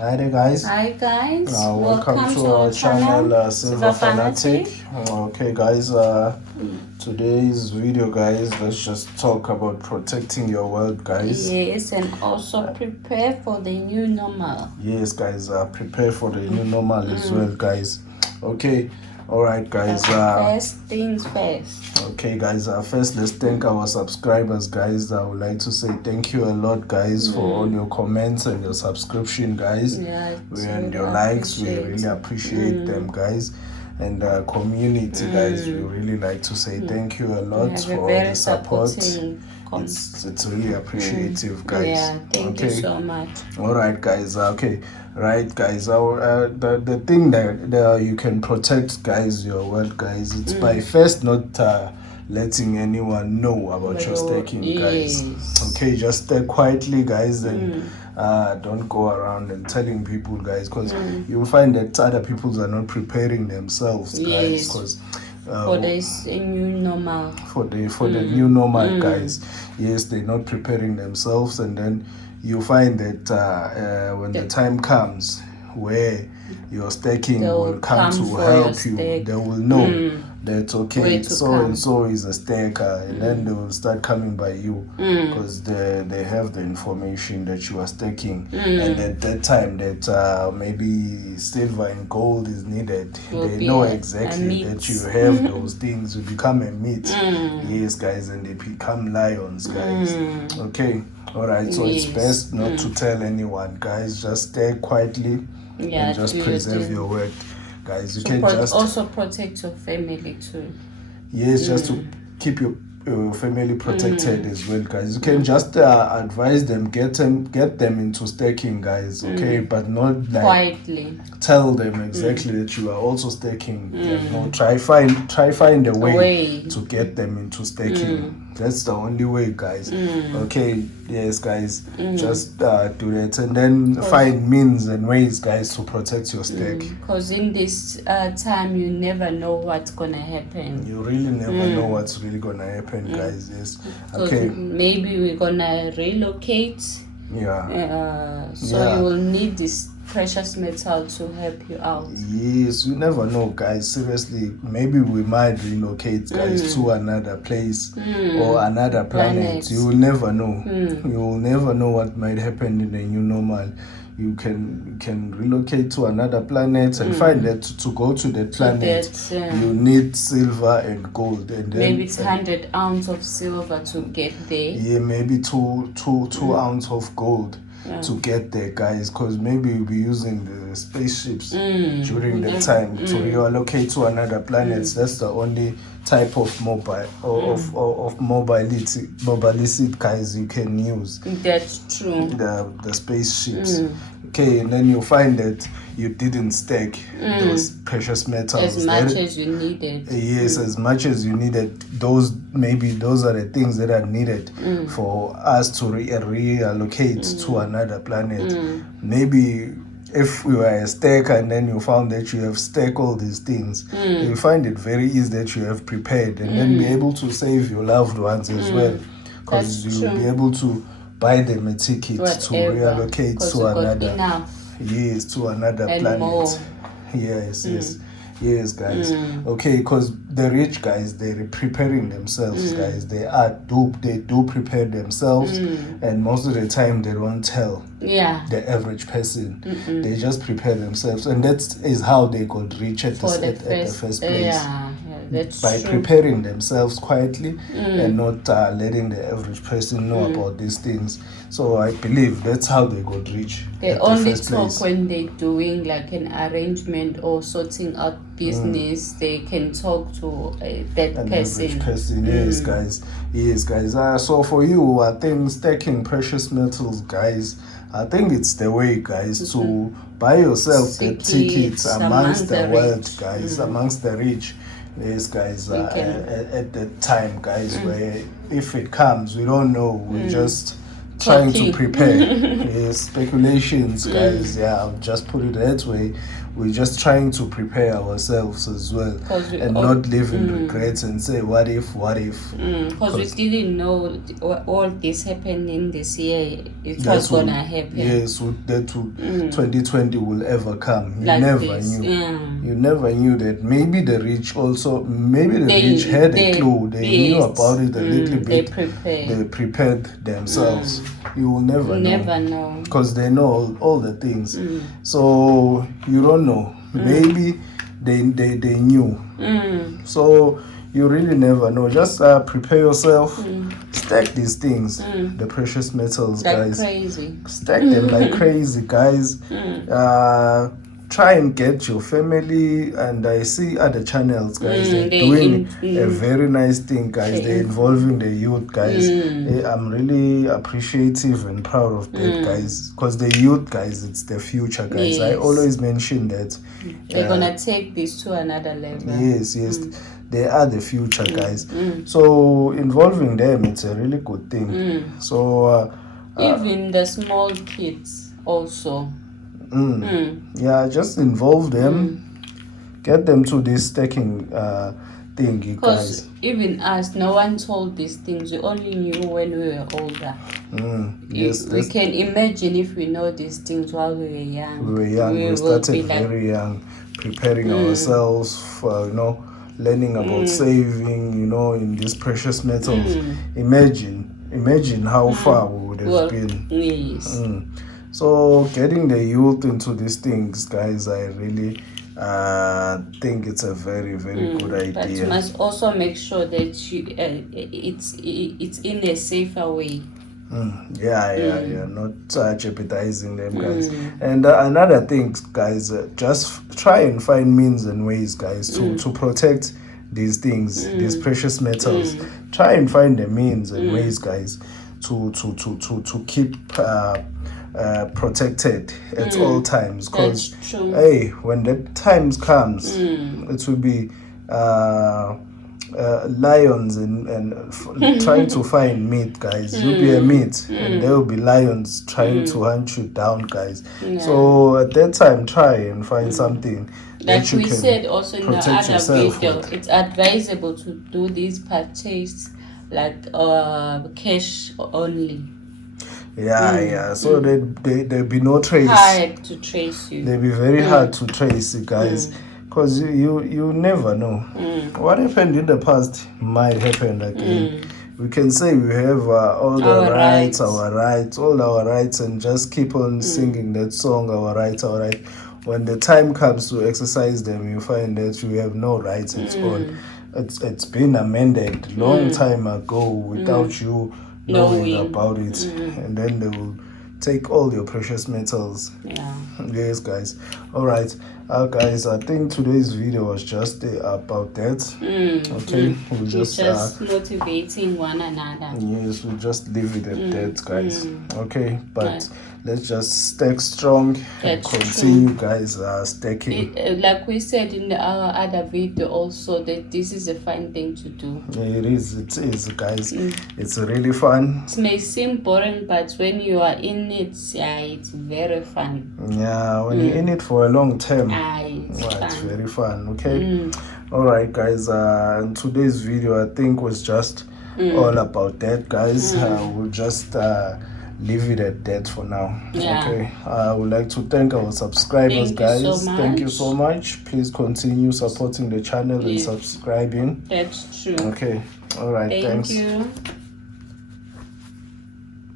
Hi there, guys. Hi guys, Welcome to our channel, Silver Fanatic. Okay, guys. Today's video, guys. Let's just talk about protecting your wealth, guys. Yes, and also prepare for the new normal. Yes, guys. Prepare for the new normal as well, guys. Okay. All right, guys. First things first. Okay, guys. First, let's thank our subscribers, guys. I would like to say thank you a lot, guys, for all your comments and your subscription, guys. And your likes. We really appreciate them, guys. And community, guys, we really like to say thank you a lot for all the support. It's really appreciative, guys. Yeah, thank you so much. All right, guys. Okay, right, guys. The thing that you can protect, guys, your wealth, guys, it's by first not letting anyone know about your staking, guys. Okay, just stay quietly, guys, and don't go around and telling people, guys, because you'll find that other people are not preparing themselves, guys, because for this new normal, for the new normal, guys. Yes, they're not preparing themselves, and then you find that when the time comes where your staking will come to help you, they will know that okay, so and so is a staker, and then they will start coming by you because they have the information that you are staking, and at that time that maybe silver and gold is needed, they know exactly that you have those things. You become a meat, yes, guys, and they become lions, guys. Okay, all right. So it's best not to tell anyone, guys. Just stay quietly. And just preserve your work, guys. You can just also protect your family too. Yes, just to keep your family protected as well, guys. You can just advise them, get them into staking, guys. Okay, but not like quietly tell them exactly that you are also staking. No, try find a way to get them into staking. That's the only way, guys. Okay, yes, guys, just do that, and then find means and ways, guys, to protect your stake. Because in this time, you never know what's gonna happen. You really never know what's really gonna happen, guys. Yes. Okay. Maybe we're gonna relocate. Yeah. So you will need this precious metal to help you out. Yes, you never know, guys. Seriously, maybe we might relocate, guys, to another place or another planet. You will never know. You will never know what might happen in the new normal. You can relocate to another planet and find that to go to that planet you need silver and gold, and then maybe it's 100 ounces of silver to get there. Yeah, maybe two ounces of gold to get there, guys, because maybe you'll be using the spaceships during the time to relocate to another planet. That's the only type of mobile or of mobility, guys, you can use. That's true. The spaceships. Okay, and then you find that you didn't stake those precious metals as much as you needed. Yes, as much as you needed. Those are the things that are needed for us to reallocate to another planet. Maybe if you are a staker and then you found that you have staked all these things, you find it very easy that you have prepared, and then be able to save your loved ones as well, because you'll be able to buy them a ticket to reallocate to another. Yes, to another planet. More. Yes, guys. Okay, because the rich guys, they're preparing themselves, guys. They do prepare themselves, and most of the time they don't tell the average person. They just prepare themselves, and that is how they got rich at the first place. That's by true. Preparing themselves quietly and not letting the average person know about these things. So I believe that's how they got rich. They only talk when they're doing like an arrangement or sorting out business. They can talk to that person. Average person. Yes, guys. So for you, I think staking precious metals, guys, I think it's the way, guys, to buy yourself the tickets amongst the wealth, guys, amongst the rich. Yes, guys, at the time, guys, where if it comes, we don't know. We're just trying to prepare. Yes, speculations, guys. Yeah, I'll just put it that way. we're just trying to prepare ourselves as well, and not live in regrets and say what if. Because we didn't know all this happening this year. It was gonna happen. Yes, that 2020 will ever come. You like never this. knew. Yeah. You never knew that. Maybe the rich rich had a clue. They knew about it a little bit. They prepared themselves. You will never know. Because they know all the things. So you don't know. Maybe they knew. So you really never know. Just prepare yourself. Stack these things, the precious metals, like guys. Crazy. Stack them like crazy, guys. Try and get your family, and I see other channels, guys. They're doing a very nice thing, guys. They're involving the youth, guys. I'm really appreciative and proud of that, guys, because the youth, guys, it's the future, guys. I always mention that they're gonna take this to another level. Yes. They are the future, guys. So involving them, it's a really good thing. So even the small kids also. Yeah, just involve them, get them to this stacking thing, guys. Because even us, no one told these things. We only knew when we were older. Yes, we can imagine if we know these things while we were young. We started very young, preparing ourselves for, learning about saving, in these precious metals. Imagine how far we would have been. Yes. So getting the youth into these things, guys, I really think it's a very, very good idea. But you must also make sure that it's in a safer way. Not jeopardizing them, guys. And another thing, guys, just try and find means and ways, guys, to protect these things, these precious metals. Try and find the means and ways, guys, to keep protected at all times. Because hey, when the times comes, it will be lions and trying to find meat, guys. You'll be a meat, and there will be lions trying to hunt you down, guys. So at that time, try and find something. Like we said also in the other video, it's advisable to do this purchase like cash only. So there'll be no trace. Hard to trace you. They'll be very hard to trace, guys. Because you never know. What happened in the past might happen again. We can say we have all our rights, and just keep on singing that song, our rights. When the time comes to exercise them, you find that you have no rights at all. It's been amended long time ago without you knowing about it, and then they will take all your precious metals. Yes, guys. All right, guys, I think today's video was just about that. Okay, we'll just motivating one another. Yes, we'll just leave it at that, guys. Okay, but let's just stay strong and continue, guys, stacking. Like we said in our other video also, that this is a fun thing to do. It is, guys. It's really fun. It may seem boring, but when you are in it, it's very fun. When you're in it for a long time, it's very fun. Okay. All right, guys, today's video I think was just all about that, guys. We'll just leave it at that for now. Okay, I would like to thank our subscribers, guys. Thank you so much. Please continue supporting the channel and subscribing. That's true. Okay, all right, thanks. Thank you.